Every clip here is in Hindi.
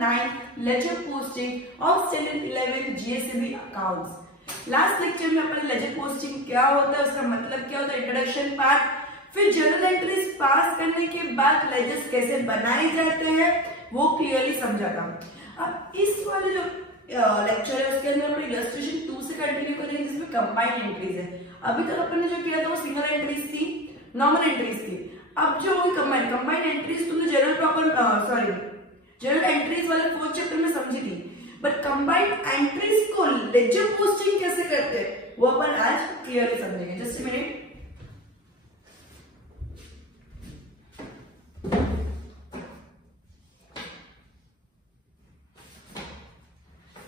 9 ledger posting of 10-11 GSB accounts. Last lecture में अपन लेजर पोस्टिंग क्या होता है, उसका मतलब क्या होता है, इंट्रोडक्शन पार्ट, फिर जर्नल एंट्रीज पास करने के बाद लेजर्स कैसे बनाए जाते हैं वो क्लियरली समझा था। अब इस वाले जो लेक्चर है उसके अंदर हम इलस्ट्रेशन 2 से कंटिन्यू करेंगे जिसमें कंबाइंड एंट्रीज है। अभी तक अपन ने जो किया था वो सिंगल एंट्रीज थी, नॉर्मल एंट्रीज थी। अब जो होगी कंबाइंड एंट्रीज तुमने जनरल एंट्रीज वाले 4th चैप्टर में समझी थी, बट कंबाइंड एंट्रीज को लेजर पोस्टिंग कैसे करते हैं वो अपन आज क्लियरली समझेंगे। Just a minute.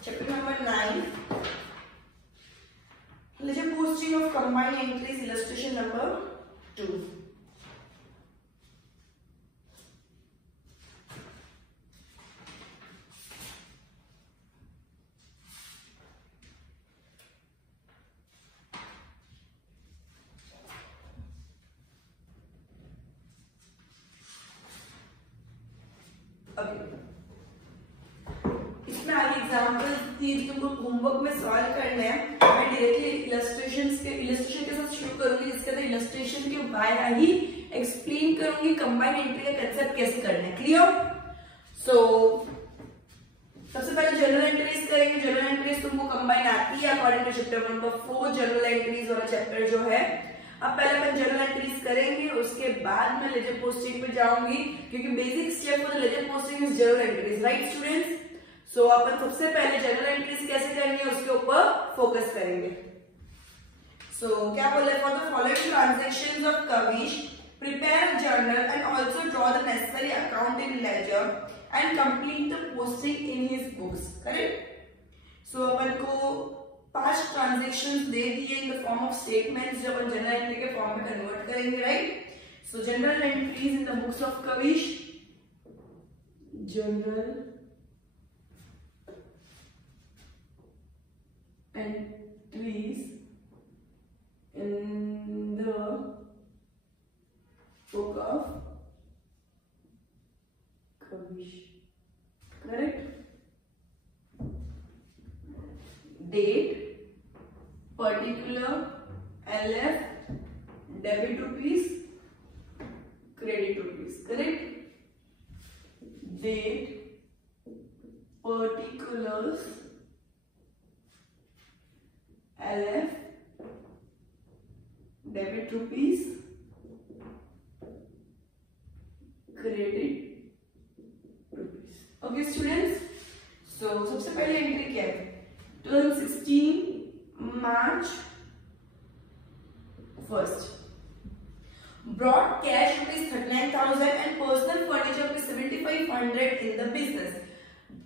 Chapter number 9, ledger posting of combined entries, illustration number 2. इसमें आगे एग्जांपल थी तुमको होमवर्क में सॉल्व करना है। मैं डायरेक्टली इलस्ट्रेशन के साथ शुरू करूंगी, जिसके अंदर इलस्ट्रेशन के बाय ही एक्सप्लेन करूंगी कंबाइंड एंट्री का कंसेप्ट कैसे करना है। क्लियर? सो सबसे पहले जनरल एंट्रीज करेंगे। जनरल एंट्रीज तुमको कंबाइन आती है according to chapter number 4 general entries वाला चैप्टर जो है। अब पहले अपन जनरल एंट्रीज करेंगे, उसके बाद मैं लेजर पोस्टिंग पे जाऊंगी, क्योंकि basic step for the ledger posting is journal entries, right students? So अपन सबसे पहले जनरल एंट्रीज कैसे करनी है उसके ऊपर फोकस करेंगे। सो क्या बोले, for the following transactions of Kavish prepare journal and also draw the necessary account in ledger and complete the posting in his books. Correct? So अपन को 5 ट्रांजैक्शंस दे दिए in the form of statements जो अपन जनरल एंट्री के फॉर्म में कन्वर्ट करेंगे, right? So journal entries in the books of Kavish, journal entries in the book of Kavish. Correct? Date, particular, LF, debit rupees, credit rupees. Correct? Date, particulars, LF, debit rupees, credit rupees. Okay students, so सबसे पहले एंट्री क्या है, 2016 March 1st, brought cash rupees 39,000 and personal furniture rupees 7,500 in the business.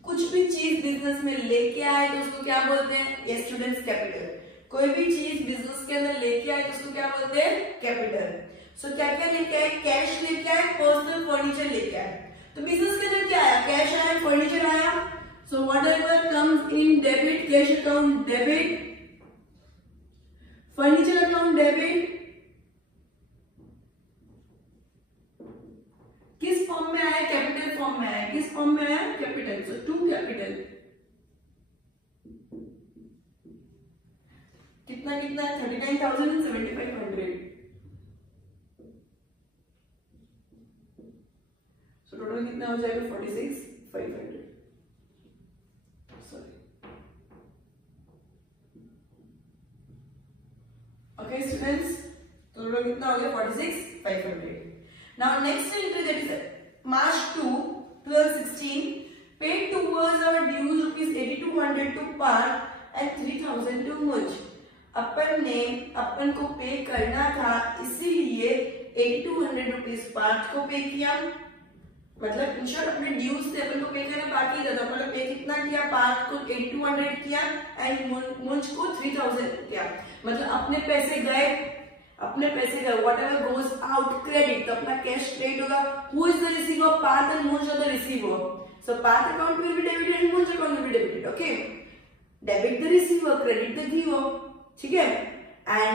कुछ भी चीज बिजनेस में लेके आए तो उसको क्या बोलते हैं? ये स्टूडेंट्स कैपिटल। कोई भी चीज बिजनेस के अंदर लेके आए तो उसको क्या बोलते हैं? कैपिटल। सो क्या क्या लेके आए? कैश लेके आए, पर्सनल फर्नीचर लेके आए। तो बिजनेस के अंदर क्या आया? कैश आया, फर्नीचर आया। So whatever comes in debit, cash account debit, furniture account debit, किस फॉर्म में आया? कैपिटल फॉर्म में आया। किस फॉर्म में आया? कैपिटल। सो टू कैपिटल कितना कितना है? 39,000 and 7,500। सो टोटल कितना हो जाएगा? 46,500। सॉरी, ओके स्टूडेंट्स, टोटल कितना हो गया? 46,500। Now next entry, that is March 2, 2016, paid towards our dues rupees 8,200 to Park and 3,000 to Mujh. अपन को पे करना था, इसीलिए 8,200 रुपीज पार्थ को पे किया। मतलब इन शॉर्ट अपने ड्यूज से अपन को पे करना बाकी था, तो अपन पे कितना किया? पार्थ को 8,200 किया एंड मुझ को 3,000 किया। मतलब अपने पैसे गए, whatever goes out credit, तो अपना कैश क्रेडिट होगा। Who is the receiver? Parth and Mujh are the receiver. So Parth account will be debited and Mujh account will be debited. Okay, debit the receiver, credit the giver. ठीक है? And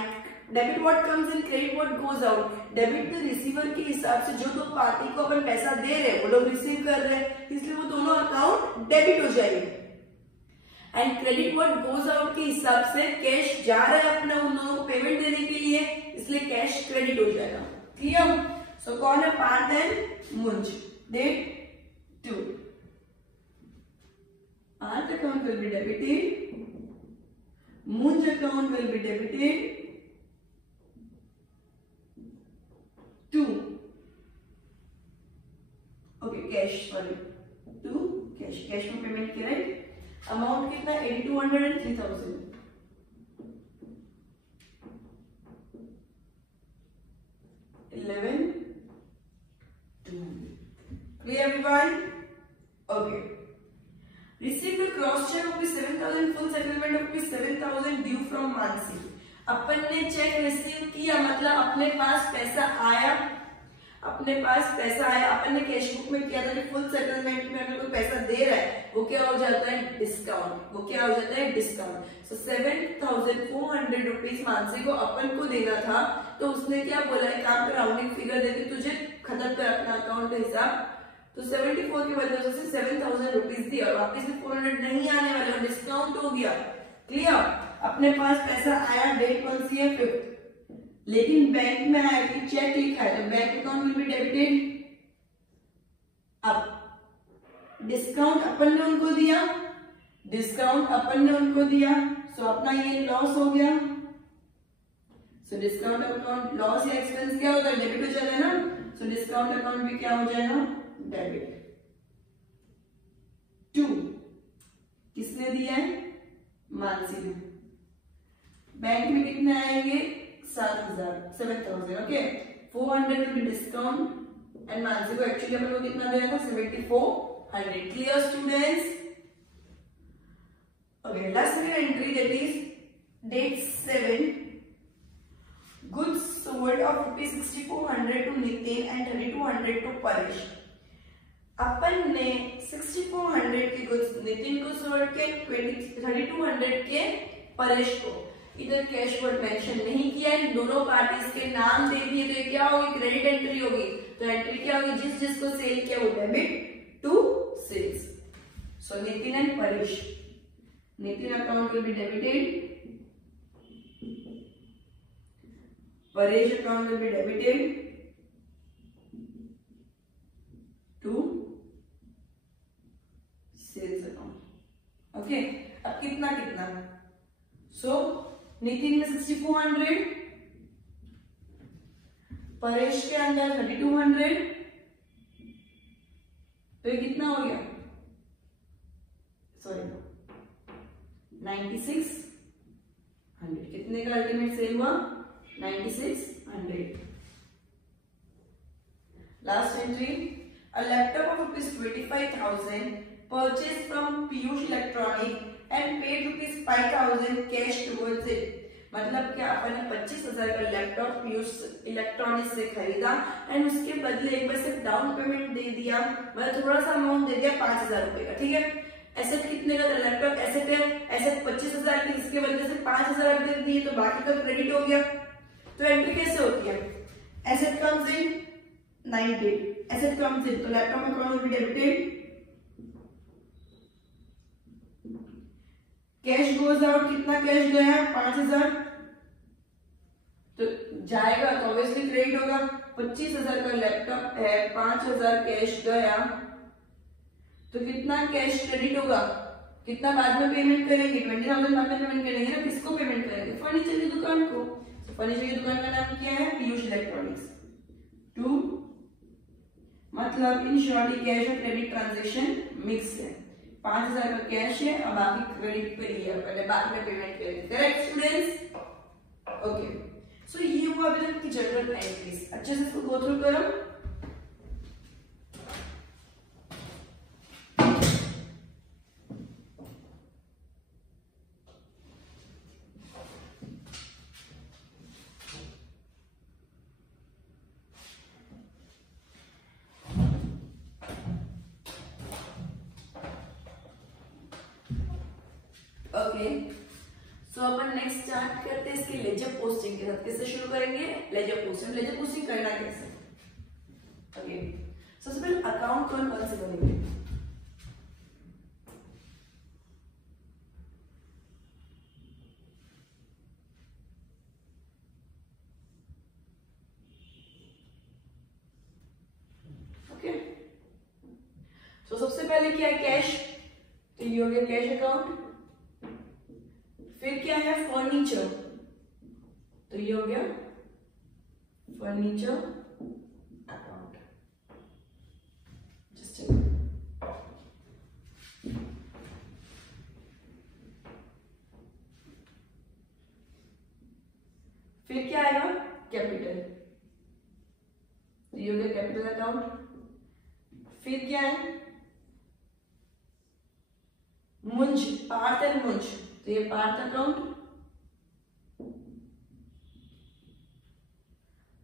debit what comes in, credit what goes out. Debit the receiver के हिसाब से जो दो पार्टी को अपन पैसा दे रहे हैं वो लोग रिसीव कर रहे हैं, इसलिए वो दोनों अकाउंट डेबिट हो जाएगी। And credit what goes out के हिसाब से कैश जा रहा है अपने उन दोनों को पेमेंट देने के लिए, इसलिए कैश क्रेडिट हो जाएगा। क्लियर? सो कौन है? Parth and Munj. Date 2, Parth account will be debited, Munj account will be debited 2, okay cash, sorry 2 cash, cash में पेमेंट किया राइट। अमाउंट कितना? 8200 and 3000, 11 200। Clear everyone? Okay. Received a cross check of 7000, full settlement of 7000 due from Mansi। अपन ने चेक रिसीव किया, मतलब अपने पास पैसा आया, अपने पास पैसा आया, अपन ने कैश बुक में किया था कि फुल सेटलमेंट में अगर कोई पैसा दे रहा है वो क्या हो जाता है? डिस्काउंट। वो क्या हो जाता है? डिस्काउंट। सो 7400 रुपीज मानसी को अपन को देना था, तो उसने क्या बोला है? काम का राउंडिंग फिगर देके तुझे खत्म कर अपना अकाउंट का हिसाब, तो 74 की वजह से 7000 रुपीज दी और वापस से 400 नहीं आने वाले, डिस्काउंट हो गया। क्लियर? अपने पास पैसा आया, डेट कौन सी है? 5th, लेकिन बैंक में आया कि चेक लिखा है, तो bank account will be debited. अब डिस्काउंट अपन ने उनको दिया, डिस्काउंट अपन ने उनको दिया, सो अपना ये लॉस हो गया। सो डिस्काउंट अकाउंट लॉस या एक्सपेंस क्या होता है? डेबिट हो जाता है ना। सो डिस्काउंट अकाउंट भी क्या हो जाएगा? डेबिट। 2 किसने दिया है? मानसी ने। बैंक में कितने आएंगे? 7000, okay. 400 will be discount and Mansi को एक्चुअली अपन को कितना देना था? 7400। Clear students? Okay, last entry that is date 7, goods sold of rupees 6400 to Nitin and 3200 to Paresh। अपन ने 6400 के गुड्स नितिन को सोल्ड के 3200 के परेश को। इधर कैश वर्ड मेंशन नहीं किया है, दोनों पार्टीज के नाम दे दिए, तो ये क्या होगी? क्रेडिट एंट्री होगी। तो एंट्री क्या होगी? जिस जिसको सेल किया वो debit to sales. So Nitin and Paresh, Nitin account will be debited, Paresh account will be debited to sales account. Okay, अब कितना कितना? सो नितिन में 6400, परेश के अंदर 3200, तो ये कितना हो गया? सॉरी 9600। कितने का अल्टीमेट सेल हुआ? 9600। Last entry, a laptop of rupees 25,000 purchased from Piyush Electronic and paid rupees 5,000 cash towards it। मतलब क्या? अपन ने 25,000 का लैपटॉप पीयूष इलेक्ट्रॉनिक्स से खरीदा एंड उसके बदले एक बार सिर्फ डाउन पेमेंट दे दिया, मतलब थोड़ा सा अमाउंट दे दिया 5000 रुपए का। ठीक है, एसेट कितने का था? लैपटॉप एसेट है, एसेट 25,000 की, इसके बदले से 5000 दे दिए, तो बाकी तो क्रेडिट हो गया। तो एंट्री कैसे होती है? Asset comes in 90, asset comes in, तो laptop account will be debited, cash goes out, कितना कैश गया? 5000, तो जाएगा तो ऑब्वियसली क्रेडिट होगा। 25,000 का लैपटॉप है, 5000 कैश गया, तो कितना कैश क्रेडिट होगा? कितना बाद में पेमेंट करेंगे? 20,000 बाद में पेमेंट करेंगे ना। किसको पेमेंट करेंगे? फर्नीचर की दुकान को। तो फर्नीचर की दुकान का नाम क्या है? पीयूष इलेक्ट्रॉनिक्स। 2 मतलब इन शॉर्ट कैश और क्रेडिट ट्रांजेक्शन मिक्स है। 5000 का कैश है और बाकी क्रेडिट पे लिया, पहले बाद में पेमेंट करेंगे। Correct students? ओके, सो ये हुआ अभी तक की जनरल एंट्रीज। अच्छे से इसको गो थ्रू करो। ओके, सो अपन नेक्स्ट स्टार्ट करते हैं इसकी लेजर पोस्टिंग के साथ। किससे शुरू करेंगे? Ledger posting. लेजर पोस्टिंग करना कैसे? ओके, सबसे पहले अकाउंट कौन कौन से बनेंगे? सबसे पहले क्या है, कैश, तो ये हो गया कैश अकाउंट। फिर क्या है, फर्नीचर, तो ये हो गया फर्नीचर अकाउंट। जस्ट फिर क्या आएगा, कैपिटल, तो ये हो गया कैपिटल अकाउंट। फिर क्या है, मुंज, पार्थ एंड मुंज, तो ये पार्थ अकाउंट,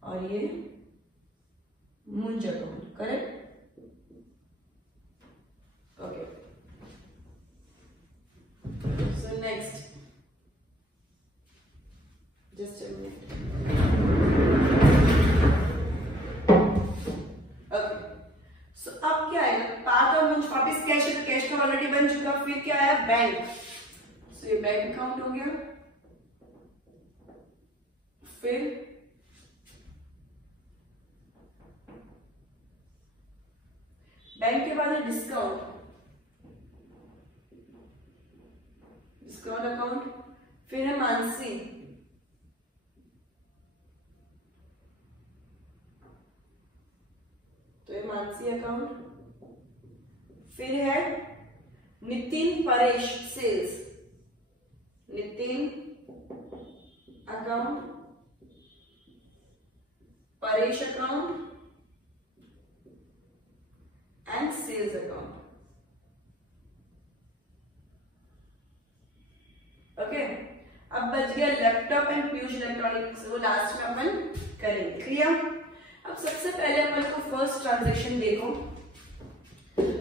और ये Munj account, correct. Okay, so next, just a minute. So अब क्या आएगा, पार्थ और मुंज, वापिस कैश है, कैश का ऑलरेडी बन चुका। फिर क्या आया, बैंक, सो ये बैंक अकाउंट हो गया। फिर बैंक के बाद है डिस्काउंट, डिस्काउंट अकाउंट। फिर है मानसी, तो ये मानसी अकाउंट। फिर है Nitin Paresh, sales, Nitin account, Paresh account and sales account. Okay, अब बच गया लैपटॉप एंड पीयूष इलेक्ट्रॉनिक्स, वो लास्ट में अपन करेंगे। क्लियर। अब सबसे पहले अपन को फर्स्ट ट्रांजैक्शन देखो,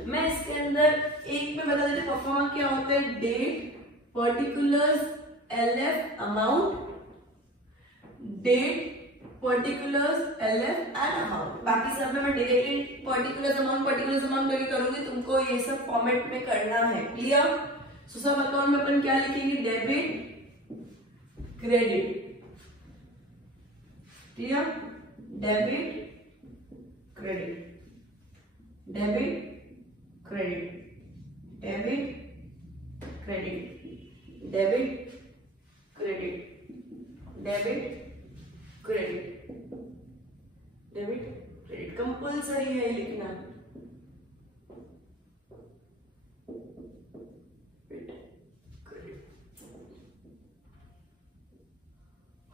मैं इसके अंदर एक में बता देते परफॉर्मा क्या होता है, date, particulars, LF, amount, date, particulars, LF and amount. बाकी सब में मैं डायरेक्टली पर्टिकुलर्स अमाउंट करके करूंगी, तुमको ये सब फॉर्मेट में करना है। क्लियर। सो सब अकाउंट में अपन क्या लिखेंगे, debit, credit. Clear, debit, credit, debit, credit, debit, credit, debit, credit, debit, credit, debit, credit, compulsory है लिखना।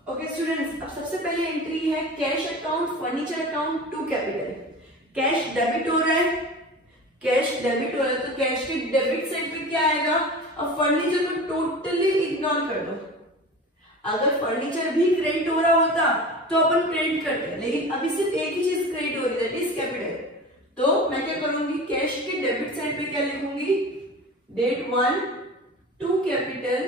ओके स्टूडेंट्स, अब सबसे पहले एंट्री है cash account, furniture account to capital. Cash debit हो रहा है, कैश डेबिट हो रहा है, तो कैश के डेबिट साइड पे क्या आएगा, अब फर्नीचर को टोटली इग्नोर कर दो। अगर फर्नीचर भी क्रेडिट हो रहा होता तो अपन क्रेडिट करते हैं, लेकिन अभी सिर्फ एक ही चीज क्रेडिट हो रही है, दैट इज कैपिटल। तो मैं क्या करूंगी, कैश के डेबिट साइड पे क्या लिखूंगी, डेट 1 टू कैपिटल,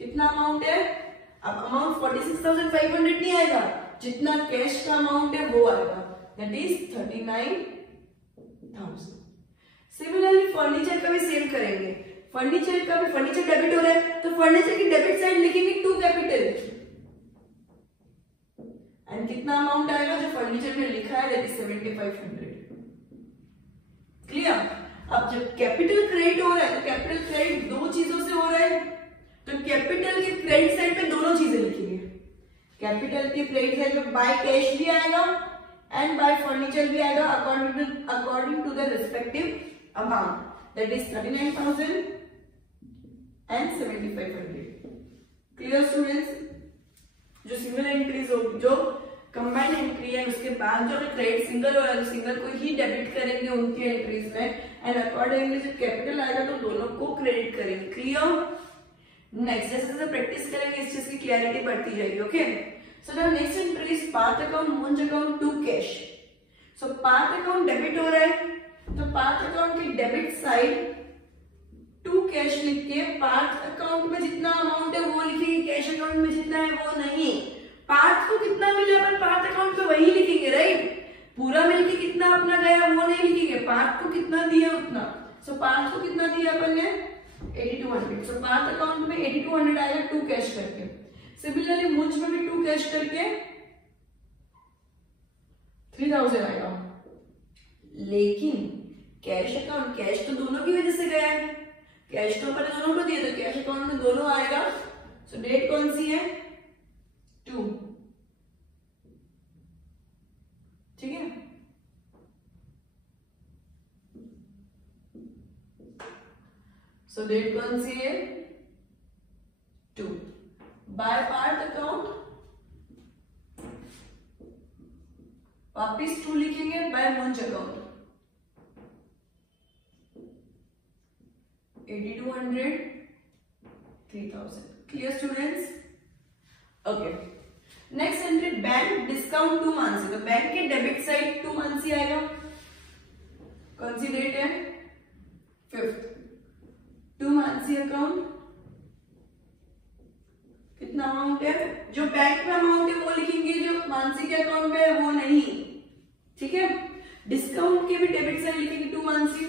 कितना अमाउंट है, अब अमाउंट 46,500 नहीं आएगा, जितना कैश का अमाउंट है वो आएगा, दैट इज 39,000। सिमिलरली फर्नीचर का भी सेम करेंगे, फर्नीचर डेबिट हो रहा है तो फर्नीचर की डेबिट साइड लिखेंगे टू कैपिटल, एंड कितना अमाउंट आएगा जो फर्नीचर में लिखा है, दैट इज 7,500। क्लियर। अब जब कैपिटल क्रेडिट हो रहा है तो कैपिटल क्रेडिट दो चीजों से हो रहा है, तो कैपिटल के क्रेडिट साइड पे दोनों चीजें लिखेंगे। कैपिटल के क्रेडिट साइड पे बाय कैश भी आएगा एंड बाय फर्नीचर भी आएगा, according to the respective amount, that is 39,000 and 7,500। Clear students. जो सिंगल एंट्रीज होगी, जो कंबाइंड एंट्री है, उसके बाद जो क्रेडिट सिंगल हो रहा है, सिंगल को ही डेबिट करेंगे उनकी एंट्रीज में, एंड अकॉर्डिंगली जो कैपिटल आएगा तो दोनों को क्रेडिट करेंगे। क्लियर। नेक्स्ट, जैसे जैसे प्रैक्टिस करेंगे इस चीज की क्लैरिटी बढ़ती जाएगी। Okay, so now next entry is Parth account, Munj account to cash. So Parth account debit हो रहा है तो पार्थ अकाउंट की डेबिट साइड टू कैश लिख के पार्थ अकाउंट में जितना अमाउंट है वो लिखेंगे, कैश अकाउंट में जितना है वो नहीं। पार्थ को कितना मिला अपन पार्थ अकाउंट पे वही लिखेंगे, राइट। पूरा मिलके कितना अपना गया वो नहीं लिखेंगे, पार्थ को कितना दिया उतना। सो पार्थ को कितना दिया अपन ने, 8200। सो पार्थ अकाउंट में 8200 आएगा टू कैश करके। सिमिलरली मुंज में भी टू कैश करके 3000 आएगा, लेकिन कैश अकाउंट, कैश तो दोनों की वजह से गया है, कैश तो अपन दोनों को दिया तो कैश अकाउंट में दोनों आएगा। सो डेट कौन सी है 2, ठीक है। सो डेट कौन सी है 2। बाय पार्ट अकाउंट वापिस 2 लिखेंगे, by month account 8200 3000। Clear students? Okay, next entry bank discount 2 months, तो बैंक के डेबिट साइड 2 मंथ्स ही आएगा। कौन सी डेट है 5th, 2 मंथ्स ही अकाउंट। कितना अमाउंट है, जो बैंक में अमाउंट है वो लिखेंगे, जो मानसी के अकाउंट में है वो नहीं, ठीक है। डिस्काउंट के भी डेबिट साइड लिखेंगे 2 मंथ्स ही।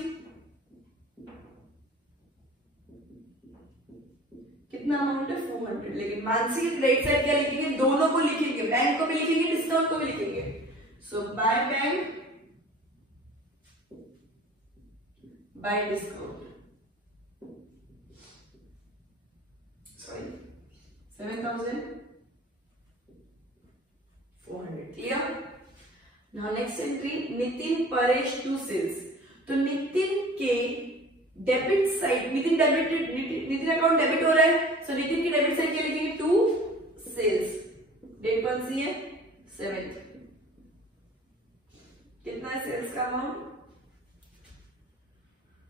कितना अमाउंट है 400, लेकिन मानसी के क्रेडिट साइड क्या लिखेंगे, दोनों को लिखेंगे, बैंक को भी लिखेंगे डिस्काउंट को भी लिखेंगे। So by bank by discount, sorry 7400। Clear? Now next entry Nitin Paresh to sales, तो नितिन के debit side, Nitin account debit हो रहा है, सो नितिन की डेबिट साइड क्या लिखेंगे 2 सेल्स। डेट कौन सी है 7th। कितना है सेल्स का अमाउंट,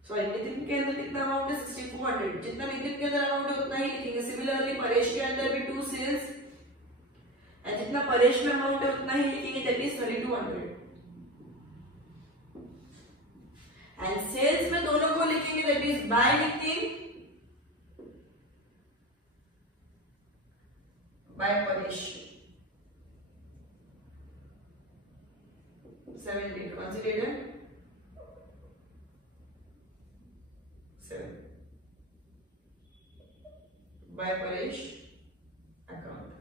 सॉरी नितिन के अंदर कितना अमाउंट है 6400, जितना नितिन के अंदर अमाउंट है उतना ही लिखेंगे। सिमिलरली परेश के अंदर भी 2 सेल्स, एंड जितना परेश में अमाउंट है उतना ही लिखेंगे, दैट इज 3200। एंड सेल्स में दोनों को लिखेंगे, that is by Nitin by Paresh. 7 date, कौन सी डेट है 7, बाय परेश अकाउंट।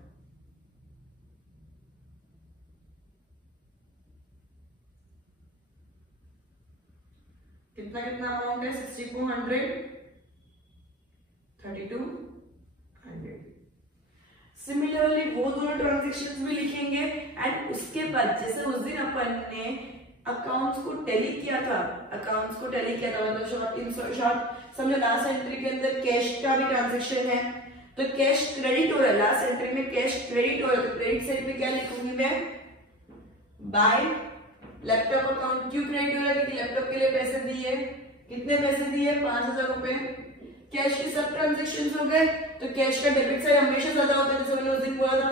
कितना कितना अमाउंट है 6400 3200। सिमिलरली वो दोनों ट्रांजेक्शंस भी लिखेंगे, एंड उसके बाद जैसे उस दिन अपन ने अकाउंट्स को टैली किया था, मतलब शॉर्ट समझो लास्ट एंट्री के अंदर कैश का भी ट्रांजेक्शन है, तो कैश क्रेडिट हो रहा है, लास्ट एंट्री में कैश क्रेडिट हो रहा है, तो क्रेडिट साइड में क्या लिखूंगी मैं बाय लैपटॉप अकाउंट। क्यों क्रेडिट हो रहा है, क्योंकि लैपटॉप के लिए पैसे दिए, कितने पैसे दिए 5000 रुपए। कैश के सब ट्रांजेक्शन हो गए, तो कैश का डेबिट साइड हमेशा ज्यादा होता है, जैसे मैंने उस दिन बोला था।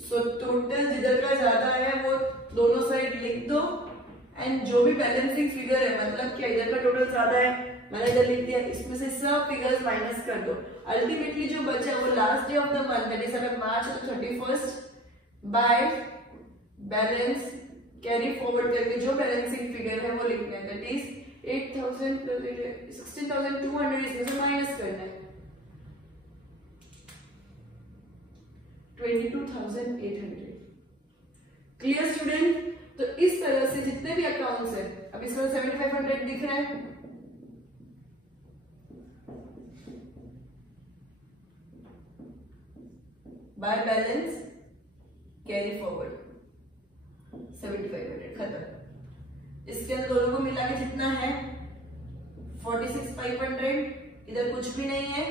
सो टोटल जिधर का ज्यादा है वो दोनों साइड लिख दो, एंड जो भी बैलेंसिंग फिगर है, मतलब क्या इधर का टोटल ज्यादा है मैंने इधर लिख दिया, इसमें से सब फिगर्स माइनस कर दो। अल्टीमेटली जो बचा वो last day of the month, that is अगर मार्च तो 31st, bye balance carry forward करके जो बैलेंसिंग फिगर है वो लिखना है, दैट इज 8000 प्लस 16200, इसमें से माइनस करना है 22800। Clear student? तो इस तरह से जितने भी अकाउंट्स है, अब इसमें 7500 दिख रहा है, बाय बैलेंस कैरी फॉरवर्ड 7500 खत्म। इसके अंदर दोनों को मिला के जितना है 46500, इधर कुछ भी नहीं है,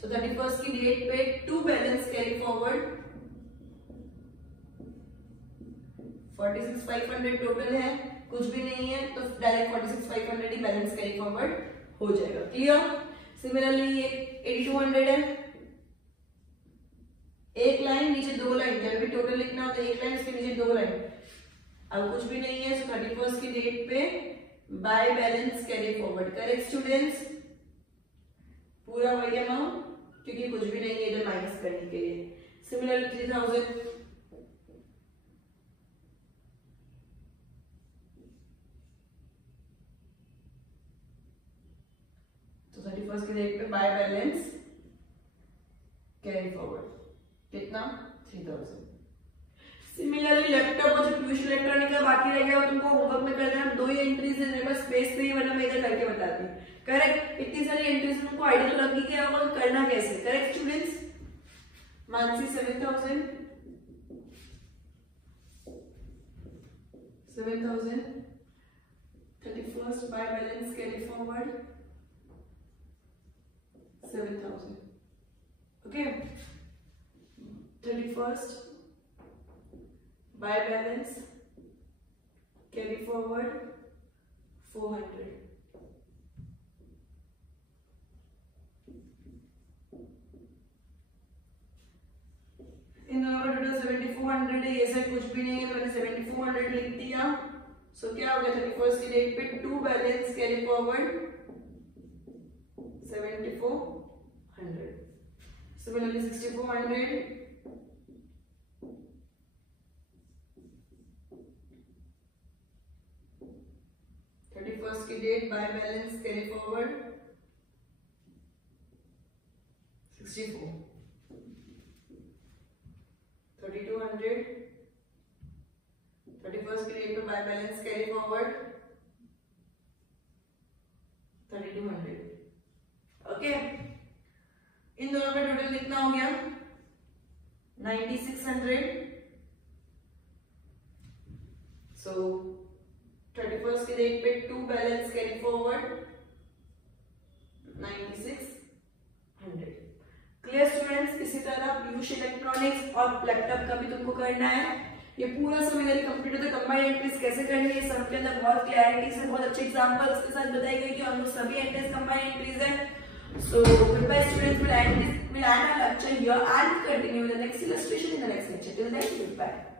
सो 31st की डेट पे 2 बैलेंस कैरी फॉरवर्ड 46500 टोटल है, कुछ भी नहीं है, तो डायरेक्ट 46500 ही बैलेंस कैरी फॉरवर्ड हो जाएगा। क्लियर? सिमिलरली ये 8200 है, एक लाइन नीचे 2 लाइन, जब भी टोटल लिखना हो तो एक लाइन, इसके नीचे 2 लाइन। अब कुछ भी नहीं है, सो 31st की डेट पे by balance carry forward. Correct students? पूरा वही अमाउंट, क्योंकि कुछ भी नहीं है इधर माइनस करने के लिए। सिमिलरली 3000, तो 31st की डेट पे बाय बैलेंस कैरी फॉरवर्ड कितना 3000। सिमिलरली लैपटॉप और जो पीयूष इलेक्ट्रॉनिक का बाकी रह गया वो तुमको होमवर्क में कर देना। 2 ही एंट्रीज है, मेरे पास स्पेस नहीं, वरना मैं इधर करके बताती हूँ। करेक्ट, इतनी सारी एंट्रीज तुमको आइडिया तो लगी कि अब करना कैसे। Correct students, Mansi 7,000 31st by balance carry forward 7,000. Okay, 31st by balance carry forward 400. इन दोनों का टोटल 7400 है। ये सब कुछ भी नहीं है तो मैंने 7400 लिख दिया। सो क्या हो गया 31st की डेट पे 2 balance carry forward 7400। Similarly 6400 31st की date by balance carry forward 64। 3200 31st की डेट पे by balance carry forward 3200। Okay, इन दोनों का टोटल कितना हो गया 9600। सो 31st की डेट पे 2 balance carry forward 9600। Clear students, इसी तरह पीयूष इलेक्ट्रॉनिक्स और लैपटॉप का भी तुमको करना है। ये पूरा सब मेरे कंप्यूटर तो कंबाइंड एंट्रीज कैसे करनी है सब के अंदर बहुत क्लैरिटी से, बहुत अच्छे एग्जांपल्स के साथ बताई गई कि ऑलमोस्ट सभी एंट्रीज कंबाइंड एंट्रीज है। सो goodbye students, we'll end our lecture here and continue with the next illustration in the next lecture. Till then, goodbye.